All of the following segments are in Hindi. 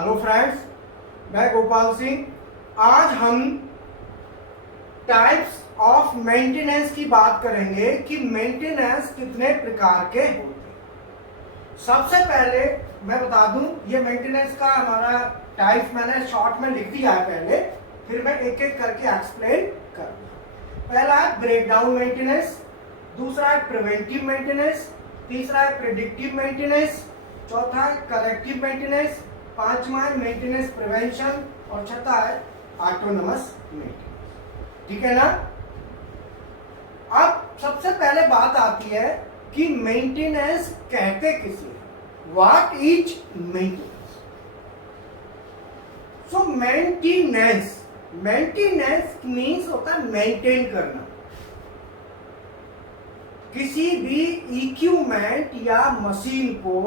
हेलो फ्रेंड्स, मैं गोपाल सिंह। आज हम टाइप्स ऑफ मेंटेनेंस की बात करेंगे कि मेंटेनेंस कितने प्रकार के होते हैं। सबसे पहले मैं बता दूं, ये मेंटेनेंस का हमारा टाइप्स मैंने शॉर्ट में लिख दिया है पहले, फिर मैं एक एक करके एक्सप्लेन करूंगा। पहला है ब्रेकडाउन मेंटेनेंस, दूसरा है प्रिवेंटिव मेंटेनेंस, तीसरा है प्रेडिक्टिव मेंटेनेंस, चौथा है करेक्टिव मेंटेनेंस, पांचवा है मेंटेनेंस प्रिवेंशन और छठा है ऑटोनोमस मेंटेनेंस। ठीक है ना। अब सबसे पहले बात आती है कि मेंटेनेंस कहते किसे, what is maintenance. So maintenance means होता है मेंटेन करना, किसी भी इक्विपमेंट या मशीन को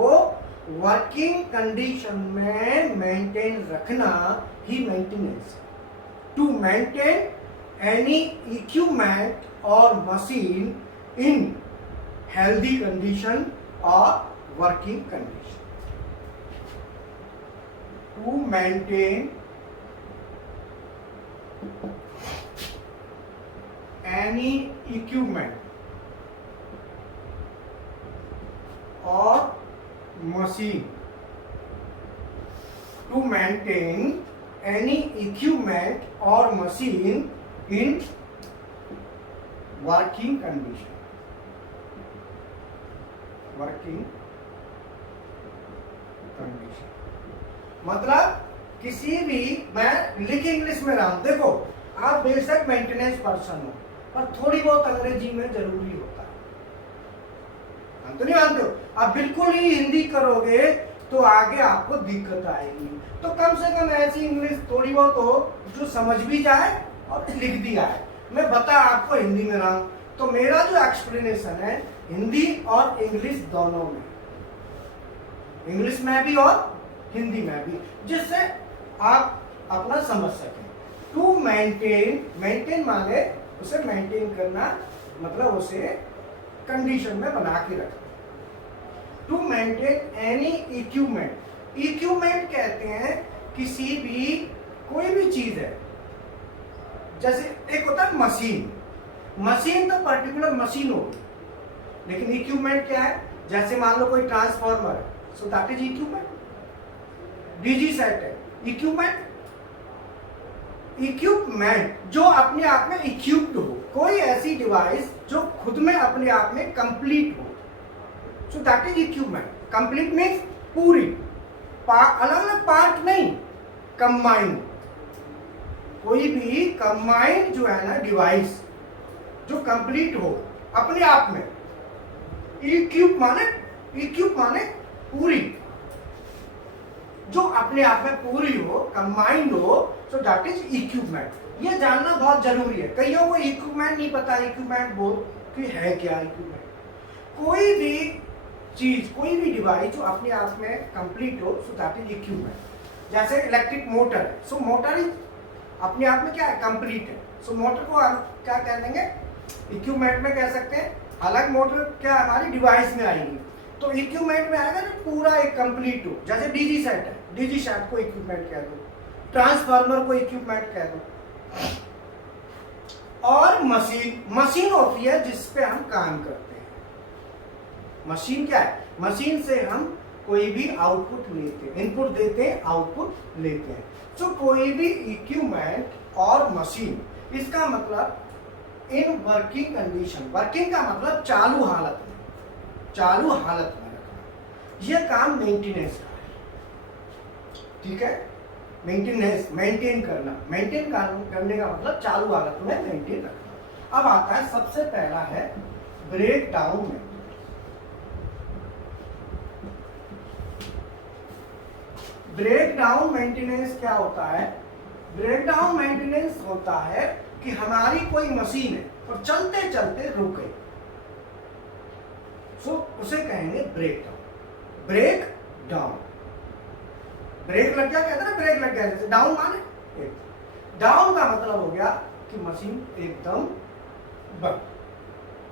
वर्किंग कंडीशन में मेंटेन रखना ही मेंटेनेंस है। टू मेंटेन एनी इक्विपमेंट और मशीन इन हेल्दी कंडीशन और working condition. To maintain any equipment और machine, to maintain any equipment or machine in working condition. मतलब किसी भी, मैं लिख इंग्लिश में रहा हूं, देखो आप बेशक मेंटेनेंस पर्सन हो पर थोड़ी बहुत अंग्रेजी में जरूरी होता है, हम तो नहीं मानते हो। आप बिल्कुल ही हिंदी करोगे तो आगे आपको दिक्कत आएगी। तो कम से कम ऐसी इंग्लिश थोड़ी बहुत हो जो समझ भी जाए और लिख दिया है। मैं बता आपको हिंदी में रहा हूं, तो मेरा जो एक्सप्लेनेशन है हिंदी और इंग्लिश दोनों में, इंग्लिश में भी और हिंदी में भी, जिससे आप अपना समझ सकें। टू मेंटेन माने उसे मेंटेन करना, मतलब उसे कंडीशन में बना के रखना। टू मेंटेन एनी इक्विपमेंट कहते हैं किसी भी, कोई भी चीज है, जैसे एक होता है मशीन तो पर्टिकुलर मशीन होगी, लेकिन इक्विपमेंट क्या है, जैसे मान लो कोई ट्रांसफार्मर है, सो that is equipment. DG set है इक्विपमेंट जो अपने आप में इक्विप्ड हो, कोई ऐसी डिवाइस जो खुद में अपने आप में कंप्लीट हो, सो that is equipment. Complete means पूरी, अलग अलग पार्ट नहीं, कंबाइंड। कोई भी कंबाइंड जो है ना डिवाइस जो कंप्लीट हो अपने आप में, इक्विप माने पूरी, जो अपने आप में पूरी हो, कंबाइंड हो, सो दैट इज इक्विपमेंट। ये जानना बहुत जरूरी है। कईयों को इक्विपमेंट नहीं पता, इक्विपमेंट बोल कि है क्या इक्विपमेंट। कोई भी चीज, कोई भी डिवाइस जो अपने आप में कंप्लीट हो, सो दैट इज इक्विपमेंट। जैसे इलेक्ट्रिक मोटर है, सो मोटर ही अपने आप में क्या है, कंप्लीट है, सो मोटर को हम क्या कह देंगे, इक्विपमेंट में कह सकते हैं। अलग मोटर क्या हमारी डिवाइस में आएगी, तो इक्विपमेंट में आएगा ना पूरा एक कंप्लीट हो। जैसे डीजी सेट है, डीजी सेट को इक्विपमेंट कह दो, ट्रांसफार्मर को इक्विपमेंट कह दो। और मशीन होती है जिस पे हम काम करते हैं। मशीन क्या है, मशीन से हम कोई भी आउटपुट लेते हैं, इनपुट देते हैं, आउटपुट लेते हैं। तो कोई भी इक्विपमेंट और मशीन, इसका मतलब इन वर्किंग कंडीशन, वर्किंग का मतलब चालू हालत में रखना, यह काम मेंटेनेंस का है। ठीक है, मेंटेन करने का मतलब चालू हालत में मेंटेन रखना। अब आता है सबसे पहला है breakdown maintenance. Breakdown maintenance क्या होता है? ब्रेक डाउन मेंटेनेंस होता है कि हमारी कोई मशीन है और चलते चलते रुक गई, सो उसे कहेंगे ब्रेक डाउन। ब्रेक लग गया, कहते हैं ना ब्रेक लग गया, जैसे डाउन माने डाउन का मतलब हो गया कि मशीन एकदम बंद,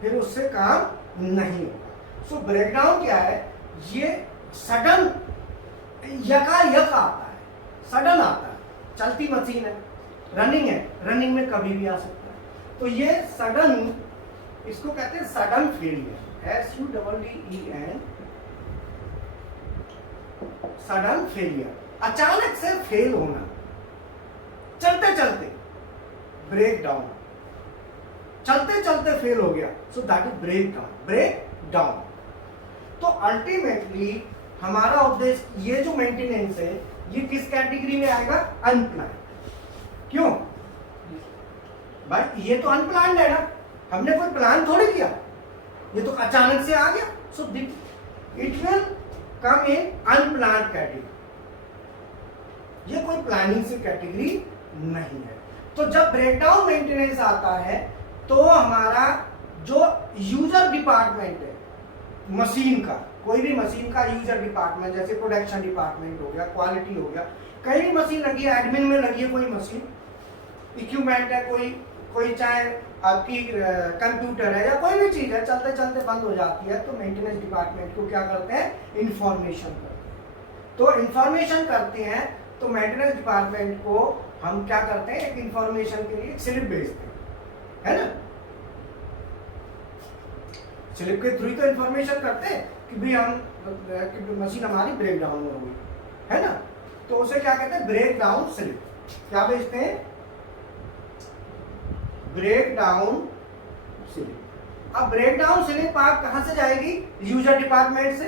फिर उससे काम नहीं होगा। ब्रेकडाउन क्या है? ये सडन यकायक आता है, सडन आता है, चलती मशीन है, रनिंग है, रनिंग में कभी भी आ सकता है। तो ये सडन, इसको कहते हैं sudden failure, SUDDEN, sudden failure, अचानक से फेल होना, चलते चलते ब्रेक डाउन, चलते चलते फेल हो गया, so that is breakdown, breakdown. तो अल्टीमेटली हमारा उद्देश्य, ये जो मेंटेनेंस है ये किस कैटेगरी में आएगा? अनप्लान्ड। क्यों भाई? ये तो अनप्लान्ड है ना, हमने कोई प्लान थोड़ी किया, ये तो अचानक से आ गया, so it will come in unplanned category, ये कोई प्लानिंग से कैटेगरी नहीं है। तो जब ब्रेकडाउन मेंटेनेंस आता है तो हमारा जो यूजर डिपार्टमेंट है मशीन का, कोई भी मशीन का यूजर डिपार्टमेंट, जैसे प्रोडक्शन डिपार्टमेंट हो गया, क्वालिटी हो गया, कहीं भी मशीन लगी है, एडमिन में लगी है कोई मशीन, इक्विपमेंट है कोई चाहे आपकी कंप्यूटर है या कोई भी चीज है, चलते चलते बंद हो जाती है, तो मेंटेनेंस डिपार्टमेंट को क्या करते हैं? इंफॉर्मेशन करते हैं। तो इंफॉर्मेशन करते हैं, तो मेंटेनेंस डिपार्टमेंट को हम क्या करते हैं? एक इंफॉर्मेशन के लिए स्लिप भेजते हैं, है ना? स्लिप के थ्रू तो इंफॉर्मेशन करते हैं कि भाई हम मशीन हमारी ब्रेक डाउन हो गई, है ना? तो उसे क्या कहते हैं? Breakdown slip. क्या भेजते हैं? Breakdown slip. अब ब्रेक डाउन स्लिप आप कहां से जाएगी? यूजर डिपार्टमेंट से।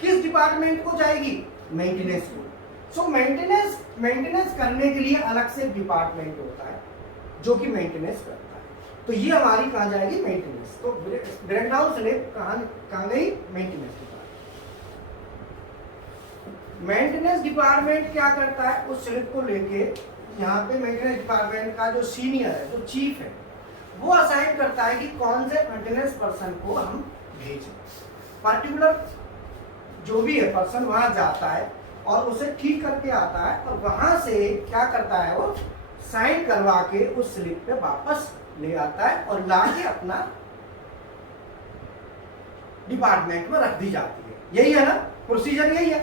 किस डिपार्टमेंट को जाएगी? मेंटेनेंस को। सो मेंटेनेंस करने के लिए अलग से डिपार्टमेंट होता है जो कि मेंटेनेंस करता है। तो ये हमारी कहां जाएगी? मेंटेनेंस। तो ब्रेक डाउन स्लिप कहां गई? Maintenance department. मेंटेनेंस डिपार्टमेंट क्या करता है? उस स्लिप को लेके यहाँ पे मेंटेनेंस डिपार्टमेंट का जो सीनियर है, जो चीफ है, वो असाइन करता है कि कौन से मेंटेनेंस पर्सन को हम भेजें। पर्टिकुलर जो भी है पर्सन वहां जाता है और उसे ठीक करके आता है, और वहां से क्या करता है? वो साइन करवा के उस स्लिप पे वापस ले आता है और लाके अपना डिपार्टमेंट में रख दी जाती है। यही है ना प्रोसीजर? यही है।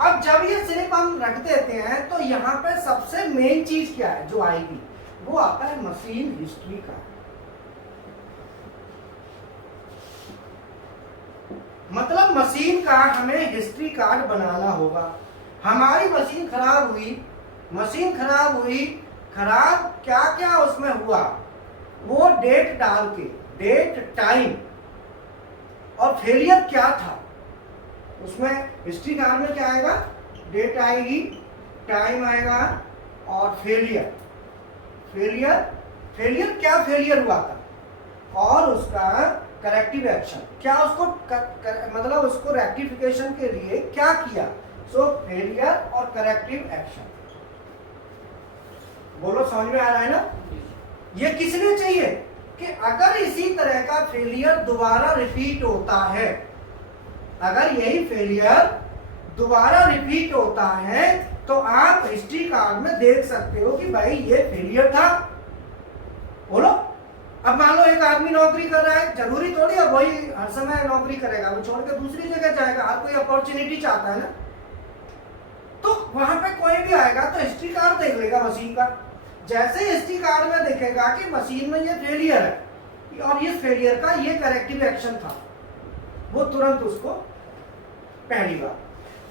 अब जब ये स्लिप हम रख देते हैं तो यहाँ पे सबसे मेन चीज क्या है जो आएगी? वो आता है मशीन हिस्ट्री कार्ड। मतलब मशीन का हमें हिस्ट्री कार्ड बनाना होगा। हमारी मशीन खराब हुई, खराब क्या क्या उसमें हुआ, वो डेट डाल के, डेट, टाइम और फेलियर क्या था, उसमें हिस्ट्री कार्ड में क्या आएगा? डेट आएगी, टाइम आएगा और फेलियर क्या फेलियर हुआ था, और उसका करेक्टिव एक्शन क्या, उसको मतलब उसको रेक्टिफिकेशन के लिए क्या किया। सो फेलियर और करेक्टिव एक्शन। बोलो समझ में आ रहा है ना? ये किस लिए चाहिए? कि अगर इसी तरह का फेलियर दोबारा रिपीट होता है, अगर यही फेलियर दोबारा रिपीट होता है तो आप हिस्ट्री कार्ड में देख सकते हो कि भाई ये फेलियर था। बोलो, अब मान लो एक आदमी नौकरी कर रहा है, जरूरी थोड़ी है वही हर समय नौकरी करेगा, वो छोड़ के दूसरी जगह जाएगा, हर कोई अपॉर्चुनिटी चाहता है ना। तो वहां पे कोई भी आएगा तो हिस्ट्री कार्ड देख लेगा मशीन का। जैसे हिस्ट्री कार्ड में देखेगा कि मशीन में ये फेलियर है और ये फेलियर का ये करेक्टिव एक्शन था, वो तुरंत उसको, पहली बात।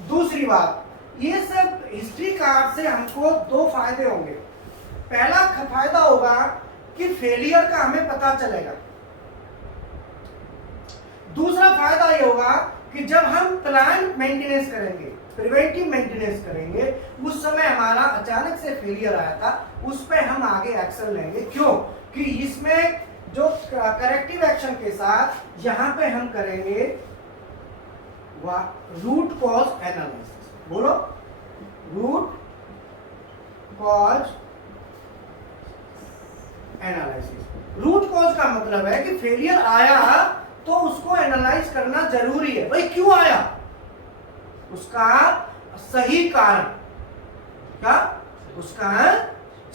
दूसरी बात, ये सब हिस्ट्री कार्ड से हमको दो फायदे होंगे। पहला फायदा होगा कि फेलियर का हमें पता चलेगा। दूसरा फायदा ये होगा कि जब हम प्लान मेंटेनेंस करेंगे, प्रिवेंटिव मेंटेनेंस करेंगे, उस समय हमारा अचानक से फेलियर आया था, उस पर हम आगे एक्शन लेंगे। क्यों? कि इसमें जो करेक्टिव एक्शन के साथ यहां पे हम करेंगे रूट कॉज एनालिसिस। बोलो, root cause analysis. Root cause का मतलब है कि फेलियर आया तो उसको एनालाइज करना जरूरी है। भाई क्यों आया, उसका सही कारण, क्या उसका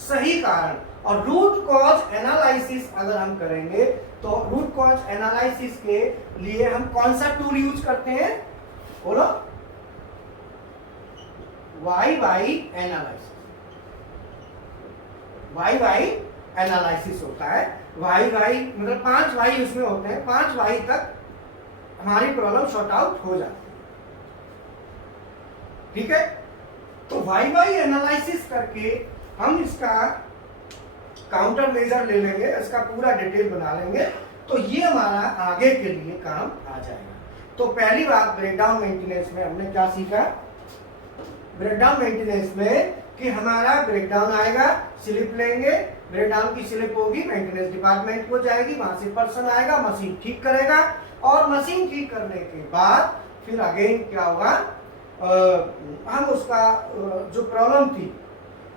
सही कारण। और रूट कॉज एनालिसिस अगर हम करेंगे तो रूट कॉज एनालिसिस के लिए हम कौन सा टूल यूज करते हैं? बोलो, why why analysis, why why analysis होता है। वाई वाई मतलब 5 वाई उसमें होते हैं, 5 वाई तक हमारी प्रॉब्लम सॉर्ट आउट हो जाती है। ठीक है, तो वाई वाई एनालिसिस करके हम इसका काउंटर मेजर ले लेंगे, इसका पूरा डिटेल बना लेंगे, तो ये हमारा आगे के लिए काम आ जाएगा। तो पहली बात ब्रेकडाउन मेंटेनेंस में हमने क्या सीखा, ब्रेकडाउन मेंटेनेंस में कि हमारा ब्रेकडाउन आएगा, स्लिप लेंगे, ब्रेकडाउन की स्लिप होगी, मेंटेनेंस डिपार्टमेंट को जाएगी, वहां से पर्सन आएगा, मशीन ठीक करेगा, और मशीन ठीक करने के बाद फिर अगेन क्या होगा, हम उसका जो प्रॉब्लम थी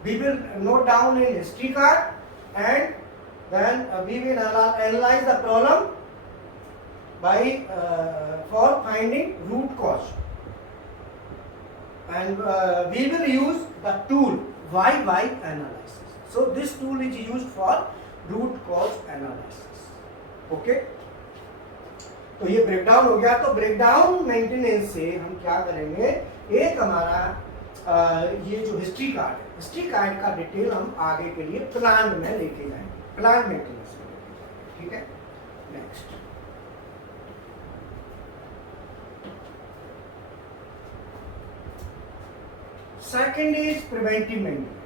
we will note down in history card and then we will analyze the problem by for finding root cause, and we will use the tool YY analysis. So this tool is used for root cause analysis. Okay, तो ये ब्रेकडाउन हो गया। तो ब्रेकडाउन मेंटेनेंस से हम क्या करेंगे, एक हमारा ये जो हिस्ट्री कार्ड है, हिस्ट्री कार्ड का डिटेल हम आगे के लिए प्लांट में लेके जाएंगे, प्लांट मेंटेनेंस में लेके जाएंगे। ठीक है, next second is preventive maintenance.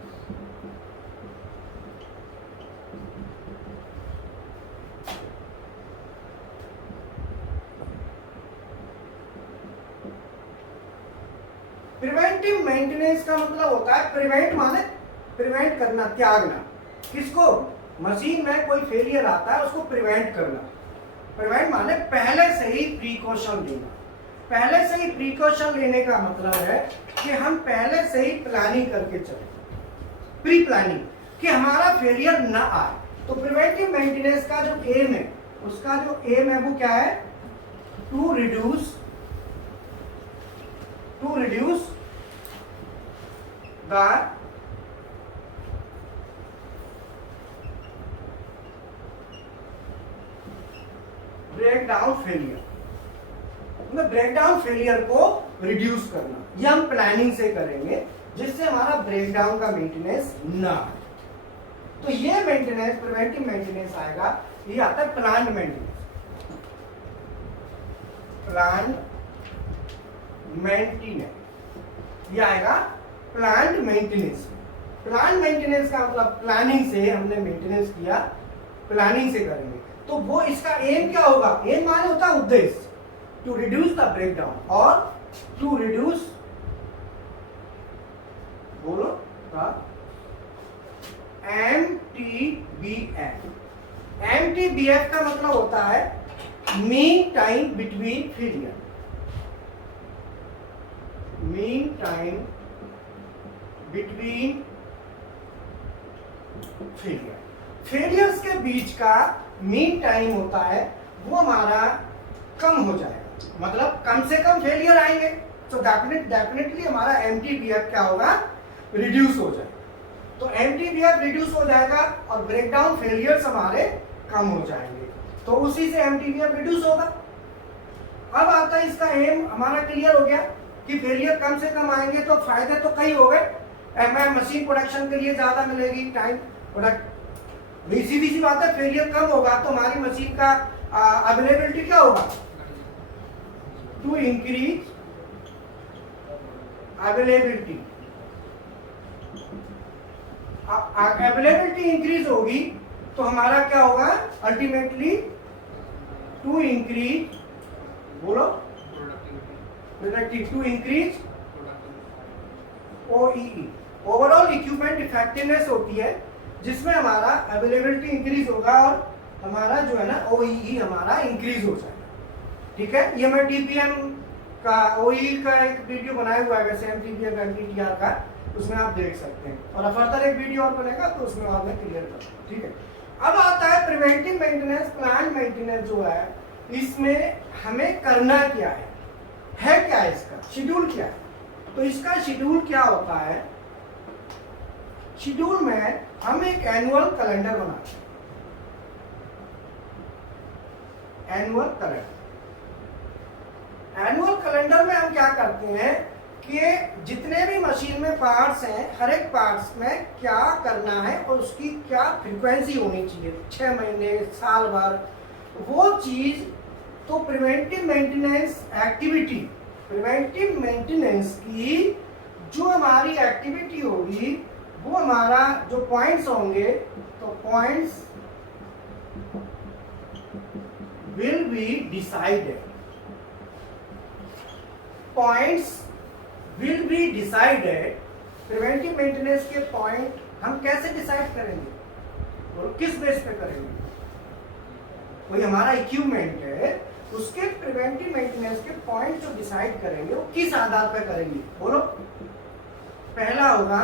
Preventive maintenance का मतलब होता है, प्रिवेंट माने प्रिवेंट करना, त्यागना। किसको, मशीन में कोई फेलियर आता है उसको प्रिवेंट करना। प्रिवेंट माने पहले से ही प्रिकॉशन लेना। पहले से ही प्रिकॉशन लेने का मतलब है कि हम पहले से ही प्लानिंग करके चले, प्री प्लानिंग, कि हमारा फेलियर ना आए। तो प्रिवेंटिव मेंटेनेंस का जो एम है, उसका जो एम है वो क्या है, to reduce the breakdown failure, मतलब ब्रेकडाउन फेलियर को रिड्यूस करना। ये हम प्लानिंग से करेंगे जिससे हमारा ब्रेकडाउन का मेंटेनेंस ना आए। तो ये मेंटेनेंस, प्रिवेंटिव मेंटेनेंस आएगा, ये आता है प्लांट मेंटेनेंस। प्लांट मेंटेनेंस ये आएगा प्लांट मेंटेनेंस। प्लांट मेंटेनेंस का मतलब प्लानिंग से हमने मेंटेनेंस किया, प्लानिंग से करेंगे। तो वो इसका एम क्या होगा, एम माने होता है उद्देश्य, टू रिड्यूस द ब्रेकडाउन और टू रिड्यूस, बोलो MTBF। MTBF का मतलब होता है mean time between failure, mean time between failure. Failures के बीच का मीन टाइम होता है वो हमारा कम हो जाएगा, मतलब कम से कम फेलियर आएंगे, तो डेफिनेटली हमारा MTBF क्या होगा, रिड्यूस हो जाएगा। तो MTBF रिड्यूस हो जाएगा और ब्रेकडाउन फेलियर्स हमारे कम हो जाएंगे, तो उसी से MTBF रिड्यूस होगा। अब आता है इसका एम, हमारा क्लियर हो गया कि फेलियर कम से कम आएंगे, तो फायदे तो कई हो गए। मशीन प्रोडक्शन के लिए ज्यादा मिलेगी टाइम प्रोडक्ट, सीधी सी बात है, फेलियर कम होगा तो हमारी मशीन का अवेलेबिलिटी क्या होगा, to increase availability. Availability increase होगी तो हमारा क्या होगा, अल्टीमेटली टू इंक्रीज, बोलो productivity, to increase OEE, overall equipment effectiveness होती है, जिसमें हमारा अवेलेबिलिटी इंक्रीज होगा और हमारा जो है ना OEE हमारा इंक्रीज हो जाएगा। ठीक है, ये मैं TPM का OEE का एक वीडियो बनाया हुआ है वैसे MTBF MTTR का, उसमें आप देख सकते हैं, और फर्दर एक वीडियो और बनेगा तो उसमें और मैं क्लियर करूंगा। ठीक है, अब आता है प्रिवेंटिव मेंटेनेंस। प्लांट मेंटेनेंस जो है, इसमें हमें करना क्या है क्या इसका शेड्यूल क्या है। तो इसका शेड्यूल क्या होता है, शेड्यूल में हम एक एनुअल कैलेंडर बनाते हैं, एनुअल कैलेंडर। एनुअल कैलेंडर में हम क्या करते हैं कि जितने भी मशीन में पार्ट्स हैं, हर एक पार्ट्स में क्या करना है और उसकी क्या फ्रीक्वेंसी होनी चाहिए, 6 महीने, साल भर, वो चीज। तो preventive maintenance activity, preventive maintenance की जो हमारी एक्टिविटी होगी, वो हमारा जो पॉइंट्स होंगे, तो points will be decided, points will be decided. Preventive maintenance के पॉइंट हम कैसे डिसाइड करेंगे और किस बेस पे करेंगे? कोई हमारा इक्विपमेंट है, उसके प्रिवेंटिव मेंटेनेंस के पॉइंट जो डिसाइड करेंगे वो किस आधार पे करेंगे? बोलो। पहला होगा,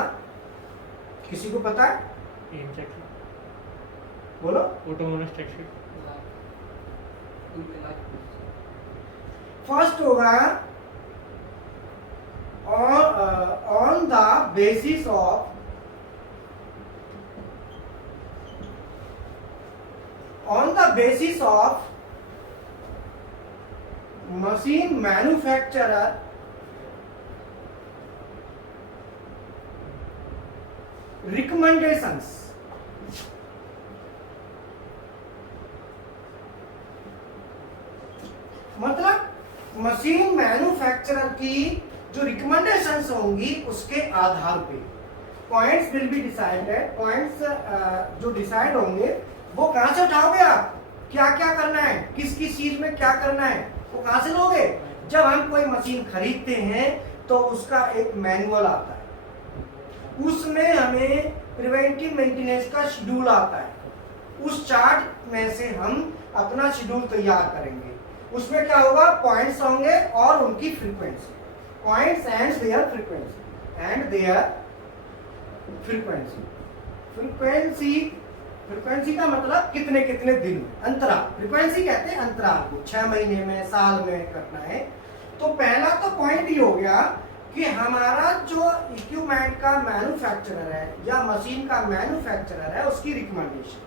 किसी को पता है? बोलो। Autonomous check sheet. फर्स्ट होगा on the basis of machine manufacturer recommendations, मतलब मशीन मैन्युफैक्चरर की जो रिकमेंडेशंस होंगी उसके आधार पे points will be decided. Points जो डिसाइड होंगे वो कहां से उठाओगे आप? क्या क्या करना है, किस किस चीज में क्या करना है, वो कहां से लोगे? जब हम कोई मशीन खरीदते हैं तो उसका एक मैनुअल आता है, उसमें हमें प्रिवेंटिव मेंटेनेंस का शेड्यूल आता है। उस चार्ट में से हम अपना शेड्यूल तैयार करेंगे। उसमें क्या होगा? पॉइंट्स होंगे और उनकी frequency, points and there frequency frequency का मतलब कितने कितने दिन, अंतराल। फ्रीक्वेंसी कहते हैं अंतराल को, 6 महीने में, साल में करना है। तो पहला तो पॉइंट ये हो गया कि हमारा जो इक्विपमेंट का मैन्युफैक्चरर है या मशीन का मैन्युफैक्चरर है, उसकी रिकमेंडेशन।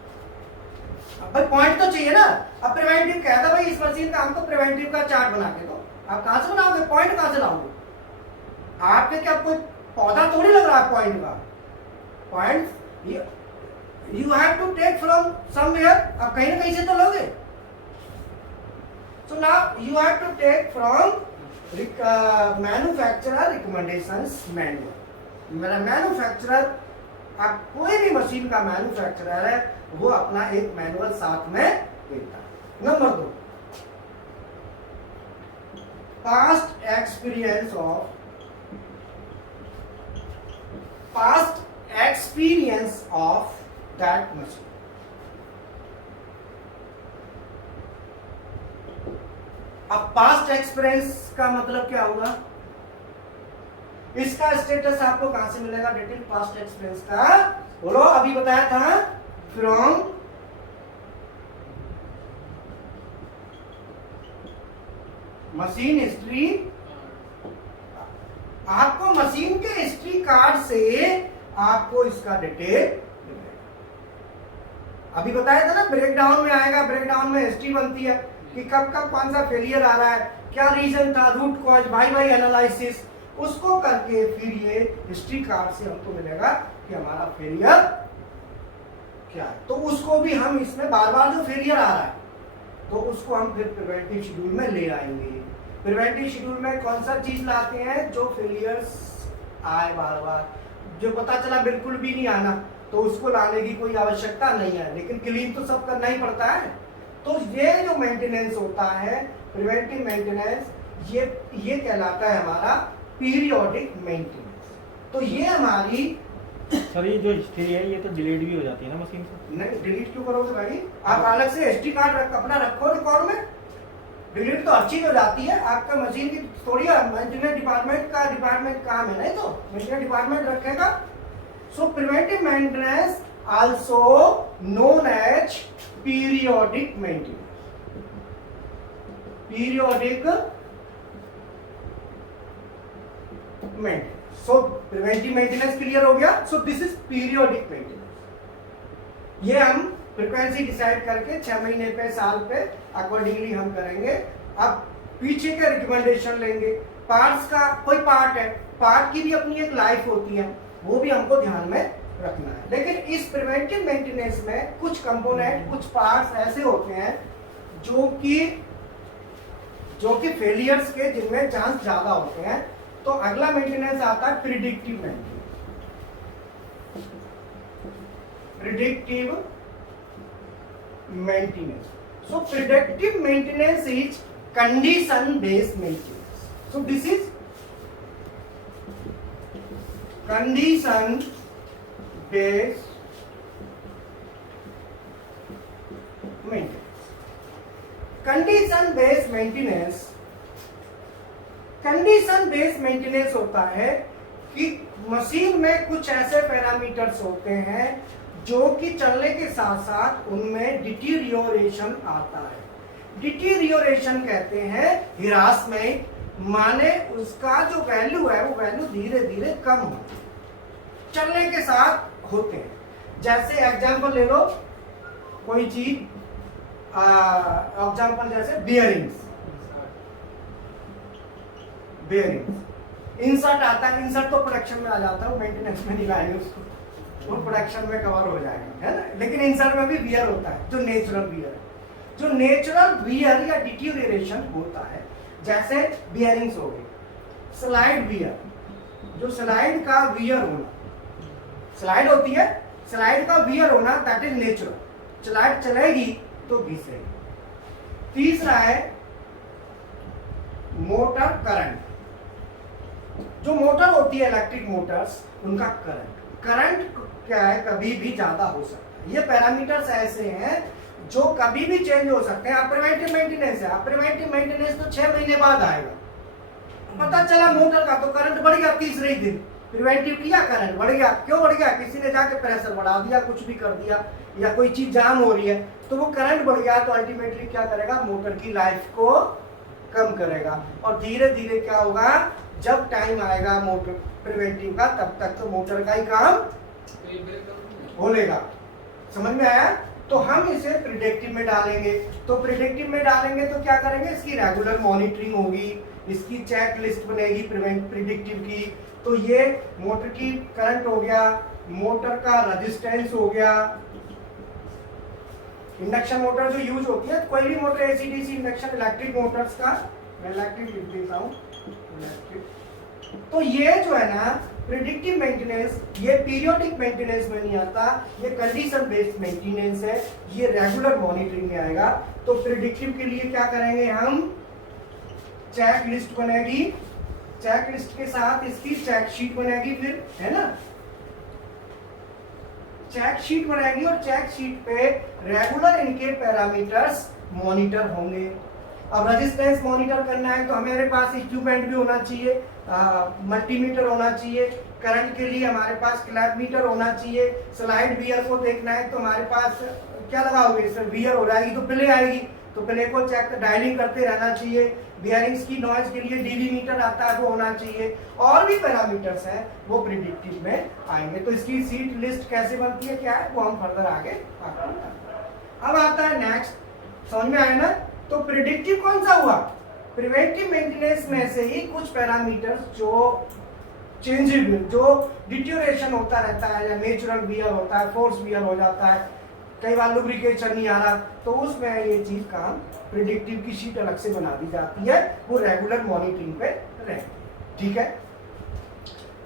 अब भाई पॉइंट तो चाहिए ना। अब प्रिवेंटिव कहता भाई इस मशीन का हमको प्रिवेंटिव का चार्ट बना के दो। आप कहां से बनाओगे? पॉइंट कहां से लाओगे? आपके क्या कोई पौधा थोड़ी लग रहा है पॉइंट का? Point you have to take from somewhere, आप कहीं ना कहीं से तो लोगे। So now you have to take from manufacturer recommendations manual. मेरा मैन्युफैक्चरर, आप कोई भी मशीन का मैन्युफैक्चरर है, वो अपना एक मैनुअल साथ में देता है। Number 2, past experience of that machine. अब पास्ट एक्सपीरियंस का मतलब क्या होगा? इसका स्टेटस आपको कहां से मिलेगा? डिटेल पास्ट एक्सपीरियंस का, बोलो। अभी बताया था फ्रॉम मशीन हिस्ट्री। आपको मशीन के हिस्ट्री कार्ड से आपको इसका डिटेल मिलेगा। अभी बताया था ना, ब्रेकडाउन में आएगा, ब्रेकडाउन में हिस्ट्री बनती है कि कब कब कौन सा फेलियर आ रहा है, क्या रीजन था, रूट कॉज, बाई एनालिसिस, उसको करके फिर ये हिस्ट्री कार्ड से हमको मिलेगा कि हमारा फेलियर क्या है। तो उसको भी हम इसमें बार बार जो फेलियर आ रहा है तो उसको हम फिर प्रिवेंटिव शेड्यूल में ले आएंगे। प्रिवेंटिव शेड्यूल में कौन सा चीज लाते हैं? जो फेलियर्स आए बार बार, जो पता चला बिल्कुल भी नहीं आना, तो उसको लाने की कोई आवश्यकता नहीं है, लेकिन क्लीन तो सब करना ही पड़ता है। तो ये जो मेंटेनेंस होता है, प्रिवेंटिव मेंटेनेंस, ये कहलाता है हमारा पीरियोडिक मेंटेनेंस। तो ये हमारी सर ये जो हिस्ट्री है ये तो डिलीट भी हो जाती है ना मशीन से? नहीं, डिलीट क्यों करोगे भाई? आप अलग से हिस्ट्री कार्ड अपना रखो रिकॉर्ड में। डिलीट तो हर चीज हो जाती है। आपका मशीन की थोड़ी मेंटेनेंस डिपार्टमेंट काम है, नहीं तो मेंटेनेंस डिपार्टमेंट रखेगा। So preventive maintenance also known as periodic maintenance. Periodic maintenance. So preventive maintenance clear हो गया। So this is periodic maintenance. ये हम फ्रीक्वेंसी डिसाइड करके 6 महीने पे, साल पे अकॉर्डिंगली हम करेंगे। अब पीछे के रिकमेंडेशन लेंगे पार्ट्स का कोई पार्ट है, पार्ट की भी अपनी एक लाइफ होती है, वो भी हमको ध्यान में रखना है। लेकिन इस प्रिवेंटिव मेंटेनेंस में कुछ कंपोनेंट, कुछ पार्ट्स ऐसे होते हैं जो कि फेलियर्स के जिनमें चांस ज्यादा होते हैं। तो अगला मेंटेनेंस आता है predictive maintenance. Predictive maintenance. So predictive maintenance is condition based maintenance. So this is condition based maintenance. Condition based maintenance, condition based maintenance होता है कि मशीन में कुछ ऐसे पैरामीटर्स होते हैं जो कि चलने के साथ साथ उनमें डिटीरियोरेशन आता है। डिटीरियोरेशन कहते हैं हिरासमेंट, माने उसका जो वैल्यू है वो वैल्यू धीरे धीरे कम हो चलने के साथ होते हैं। जैसे एग्जांपल ले लो कोई चीज, एग्जांपल जैसे बियरिंग्स, इंसर्ट आता है, इंसर्ट तो प्रोडक्शन में आ जाता है, वो मेंटेनेंस में नहीं लाएंगे उसको, वो प्रोडक्शन में कवर हो जाएगा, है ना। लेकिन इंसर्ट में भी वियर होता है जो नेचुरल वियर है। जो नेचुरल वियर या डिटीरियोरेशन होता है, जैसे बियरिंग्स हो गई, स्लाइड वियर, जो स्लाइड का वियर होना, स्लाइड होती है, स्लाइड का वियर होना दैट इज नेचुरल। स्लाइड चलेगी तो घिसेगी। तीसरा है मोटर करंट। जो मोटर होती है इलेक्ट्रिक मोटर्स, उनका करंट क्या है, कभी भी ज्यादा हो सकता है। ये पैरामीटर्स ऐसे हैं जो कभी भी चेंज हो सकते हैं। प्रिवेंटिव मेंटेनेंस है, प्रिवेंटिव मेंटेनेंस तो 6 महीने बाद आएगा। पता चला मोटर का तो करंट बढ़ गया, तीसरे ही दिन प्रिवेंटिव किया, करंट बढ़ गया। क्यों बढ़ गया? किसी ने जाके प्रेशर बढ़ा दिया, कुछ भी कर दिया, या कोई चीज जाम हो रही है तो वो करंट बढ़ गया, तो अल्टीमेटली क्या करेगा, मोटर की लाइफ को कम करेगा। और धीरे धीरे क्या होगा, जब टाइम आएगा मोटर प्रिवेंटिव का, तब तक तो मोटर का ही काम हो लेगा। समझ में आया? तो हम इसे प्रिडिक्टिव में डालेंगे। तो प्रिडिक्टिव में डालेंगे तो क्या करेंगे, इसकी रेगुलर मॉनिटरिंग होगी, इसकी चेक लिस्ट बनेगी प्रिडिक्टिव की। तो ये मोटर की करंट हो गया, मोटर का रेजिस्टेंस हो गया। इंडक्शन मोटर जो यूज होती है, कोई भी motor, AC DC induction, electric Motors का, मैं इलेक्ट्रिक लिख देता हूं, इलेक्ट्रिक। तो ये जो है ना प्रिडिक्टिव मेंटेनेंस, ये पीरियोडिक मेंटेनेंस में नहीं आता, ये कंडीशन बेस्ड मेंटेनेंस है, ये रेगुलर मॉनिटरिंग में आएगा। तो प्रिडिक्टिव के लिए क्या करेंगे हम, चेक लिस्ट बनेगी, चेक लिस्ट के साथ इसकी चेक शीट बनेगी, फिर है ना, चेक शीट बनेगी और चेक शीट पे रेगुलर इनके पैरामीटर्स मॉनिटर होंगे। अब रेजिस्टेंस मॉनिटर करना है तो हमारे पास इक्विपमेंट भी होना चाहिए, मल्टीमीटर होना चाहिए। करंट के लिए हमारे पास क्लैप मीटर होना चाहिए। स्लाइड वियर को देखना है तो हमारे पास क्या लगाओगे, सर वियर हो जाएगी तो प्ले आएगी, तो प्ले को चेक डायलिंग करते रहना चाहिए। बियरिंग्स की नॉइज के लिए डीवी मीटर आता है, वो होना चाहिए। और भी पैरामीटर्स हैं वो प्रिडिक्टिव में आएंगे। तो इसकी सीट लिस्ट कैसे बनती है, क्या है, वो हम फर्दर आगे अब आता है नेक्स्ट। समझ में आया ना? तो प्रिडिक्टिव कौन सा हुआ, प्रिवेंटिव मेंटेनेंस में से ही कुछ पैरामीटर्स जो चेंजेबल, जो डिटीरियोरेशन होता रहता है, या नेचुरल वियर होता है, फोर्स वियर हो जाता है, कई बार लुब्रिकेशन नहीं आ रहा, तो उसमें ये चीज काम प्रिडिक्टिव की शीट अलग से बना दी जाती है, वो रेगुलर मॉनिटरिंग पे रहती है। ठीक है।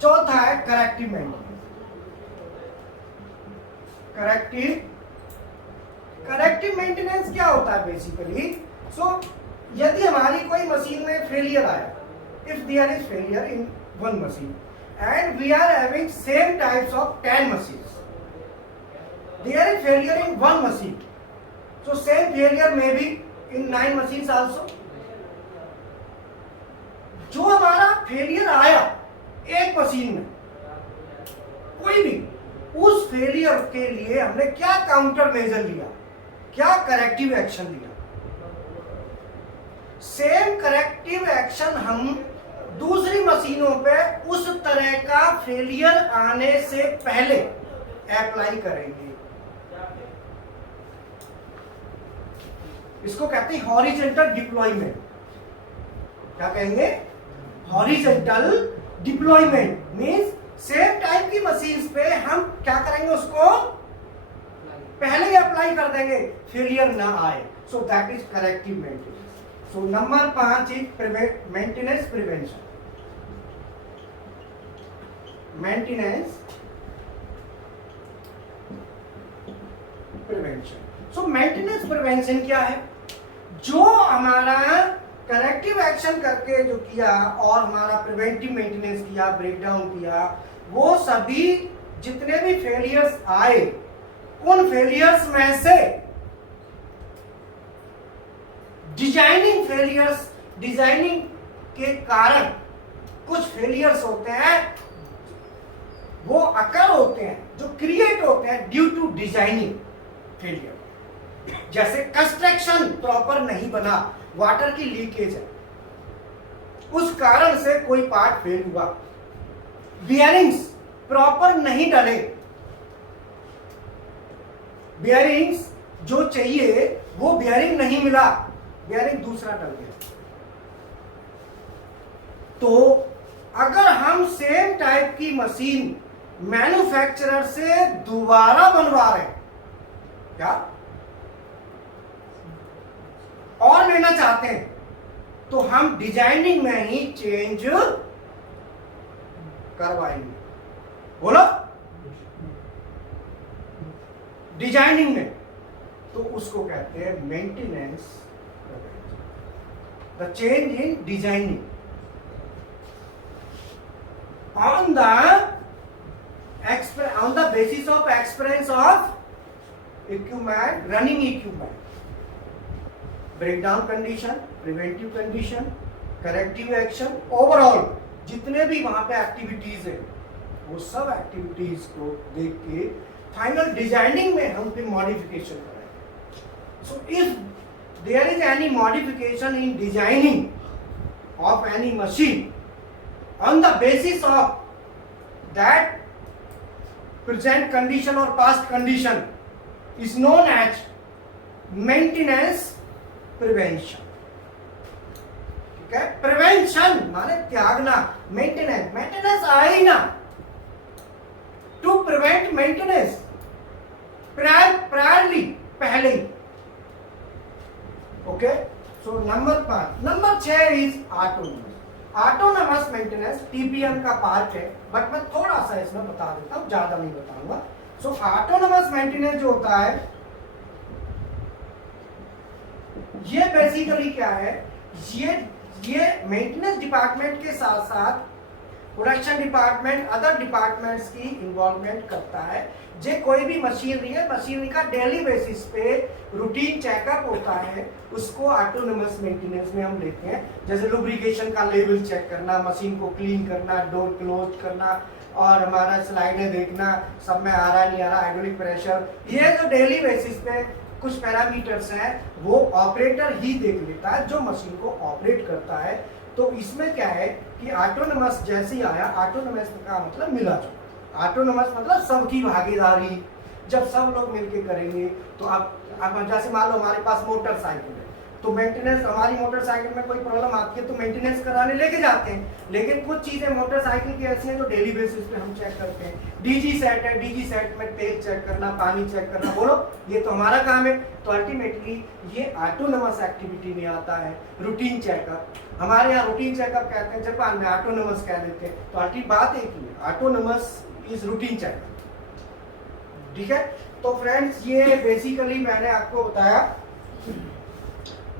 चौथा है करेक्टिव मेंटेनेंस। करेक्टिव मेंटेनेंस क्या होता है बेसिकली, यदि हमारी कोई मशीन में फेलियर आया, if there is failure in one machine and we are having same types of 10 machines, there is failure in one machine, so same failure may be in 9 machines also. जो हमारा फेलियर आया एक मशीन में कोई भी, उस फेलियर के लिए हमने क्या काउंटर मेजर लिया, क्या करेक्टिव एक्शन लिया। सेम करेक्टिव एक्शन हम दूसरी मशीनों पे उस तरह का फेलियर आने से पहले अप्लाई करेंगे। इसको कहते हैं हॉरिजॉन्टल डिप्लॉयमेंट। क्या कहेंगे? Horizontal deployment means same type की मशीन्स पे हम क्या करेंगे, उसको पहले ही अप्लाई कर देंगे, फेलियर ना आए। सो that is corrective maintenance. So number 5 is maintenance prevention. Maintenance prevention. So maintenance prevention क्या है? जो हमारा करेक्टिव एक्शन करके जो किया और हमारा प्रिवेंटिव मेंटेनेंस किया, ब्रेकडाउन किया, वो सभी जितने भी फेलियर्स आए, उन फेलियर्स में से डिजाइनिंग फेलियर्स, डिजाइनिंग के कारण कुछ फेलियर्स होते हैं, वो अकर होते हैं, जो क्रिएट होते हैं ड्यू टू डिजाइनिंग फेलियर। जैसे कंस्ट्रक्शन प्रॉपर नहीं बना, वाटर की लीकेज है, उस कारण से कोई पार्ट फेल हुआ। बियरिंग्स प्रॉपर नहीं डले, बियरिंग्स जो चाहिए वो बियरिंग नहीं मिला, बियरिंग दूसरा डल गया। तो अगर हम सेम टाइप की मशीन मैन्युफैक्चरर से दोबारा बनवा रहे हैं, क्या और लेना चाहते हैं, तो हम डिजाइनिंग में ही चेंज करवाएंगे। बोलो, डिजाइनिंग में, तो उसको कहते हैं maintenance. The change in designing on the basis of experience of equipment, running equipment, breakdown condition, preventive condition, corrective action, overall जितने भी वहां पे एक्टिविटीज है, वो सब एक्टिविटीज को देख के फाइनल डिजाइनिंग में हम फिर मॉडिफिकेशन करेंगे। So if there is any modification in designing of any machine on the basis of that present condition or past condition is known as maintenance prevention। ठीक है, प्रिवेंशन माने त्यागना, मेंटेनेंस, मेंटेनेंस आए ही ना, टू प्रिवेंट मेंटेनेंस प्रायरली, पहले ही। Okay, so number 5। Number 6 is autonomous. Autonomous maintenance TPM का पार्ट है, बट मैं थोड़ा सा इसमें बता देता हूं, ज्यादा नहीं बताऊंगा। सो ऑटोनोमस मेंटेनेंस जो होता है, ये बेसिकली क्या है, ये मेंटेनेंस डिपार्टमेंट के साथ साथ प्रोडक्शन डिपार्टमेंट, अदर डिपार्टमेंट्स की इन्वॉल्वमेंट करता है। जे कोई भी मशीनरी है, मशीनरी का डेली बेसिस पे रूटीन चेकअप होता है, उसको ऑटोनोमस मेंटेनेंस में हम लेते हैं। जैसे लुब्रिकेशन का लेवल चेक करना, मशीन को क्लीन करना, डोर क्लोज करना, और हमारा स्लाइडें देखना, सब में आ रहा नहीं आ रहा, हाइड्रोलिक प्रेशर, ये जो डेली बेसिस पे कुछ पैरामीटर्स हैं, वो ऑपरेटर ही देख लेता है जो मशीन को ऑपरेट करता है। तो इसमें क्या है कि ऑटोनोमस जैसे ही आया, ऑटोनोमस का मतलब मिला जुला, ऑटोनोमस मतलब सबकी भागीदारी, जब सब लोग मिलके करेंगे। तो अब जैसे मान लो हमारे पास मोटरसाइकिल है, तो मेंटेनेंस, हमारी मोटरसाइकिल में कोई प्रॉब्लम आती है तो मेंटेनेंस कराने लेके जाते हैं, लेकिन कुछ चीजें मोटरसाइकिल की ऐसी हैं जो डेली बेसिस पे हम चेक करते हैं। डीजी सेट है, डीजी सेट में तेल चेक करना, पानी चेक करना, बोलो ये तो हमारा काम है। तो अल्टीमेटली ये ऑटोनोमस एक्टिविटी में आता है। रूटीन चेकअप, हमारे यहाँ रूटीन चेकअप कहते हैं, जापान में ऑटोनोमस कह देते हैं। तो अल्टीमेट बात एक ही है, ऑटोनोमस इज रूटीन चेकअप। ठीक है, तो फ्रेंड्स ये बेसिकली मैंने आपको बताया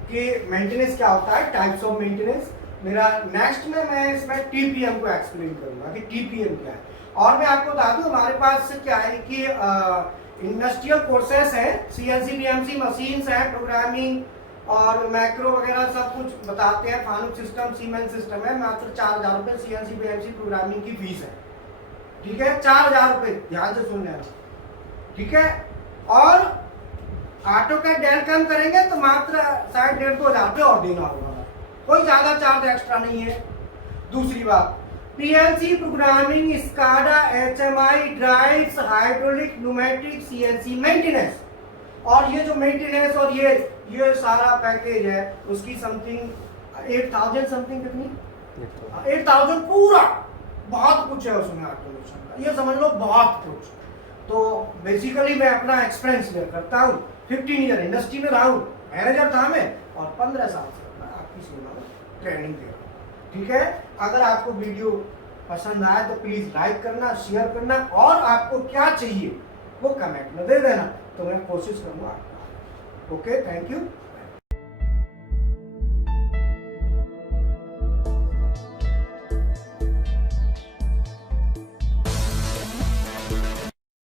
कि मेंटेनेंस क्या होता है, टाइप्स ऑफ मेंटेनेंस। मेरा नेक्स्ट में मैं इसमें टीपीएम को एक्सप्लेन करूंगा कि टीपीएम क्या है। और मैं आपको बता दूं हमारे पास क्या है कि इंडस्ट्रियल कोर्सेस है, सीएनसी बीएमसी मशीन्स है, प्रोग्रामिंग और मैक्रो वगैरह सब कुछ बताते हैं। फानुक सिस्टम, सीमेंस सिस्टम है, मात्र 4000 रुपए सीएनसी बीएमसी प्रोग्रामिंग की फीस है। ठीक है, 4000 रुपए, ध्यान से सुन लेना। ठीक है, और ऑटो का डेल कम करेंगे तो मात्र 1500-2000 रुपये और देना होगा, कोई ज्यादा चार्ज एक्स्ट्रा नहीं है। दूसरी बात, PLC programming, SCADA, HMI, drives, hydraulic, pneumatic, CNC maintenance, और ये जो मेंटेनेंस और ये सारा पैकेज है, उसकी समथिंग 8000 समथिंग, कितनी 8,000 पूरा, बहुत कुछ है उसमें ऑटोमेशन का, ये समझ लो बहुत कुछ। तो बेसिकली मैं अपना एक्सपीरियंस शेयर करता हूँ, 15 ईयर इंडस्ट्री में रहा हूँ, मैनेजर था मैं, और 15 साल से मैं आपकी सेवा में ट्रेनिंग दे रहा हूँ। ठीक है, अगर आपको वीडियो पसंद आए तो प्लीज लाइक करना, शेयर करना, और आपको क्या चाहिए वो कमेंट में दे देना, तो मैं कोशिश करूँगा आपका। Okay, thank you.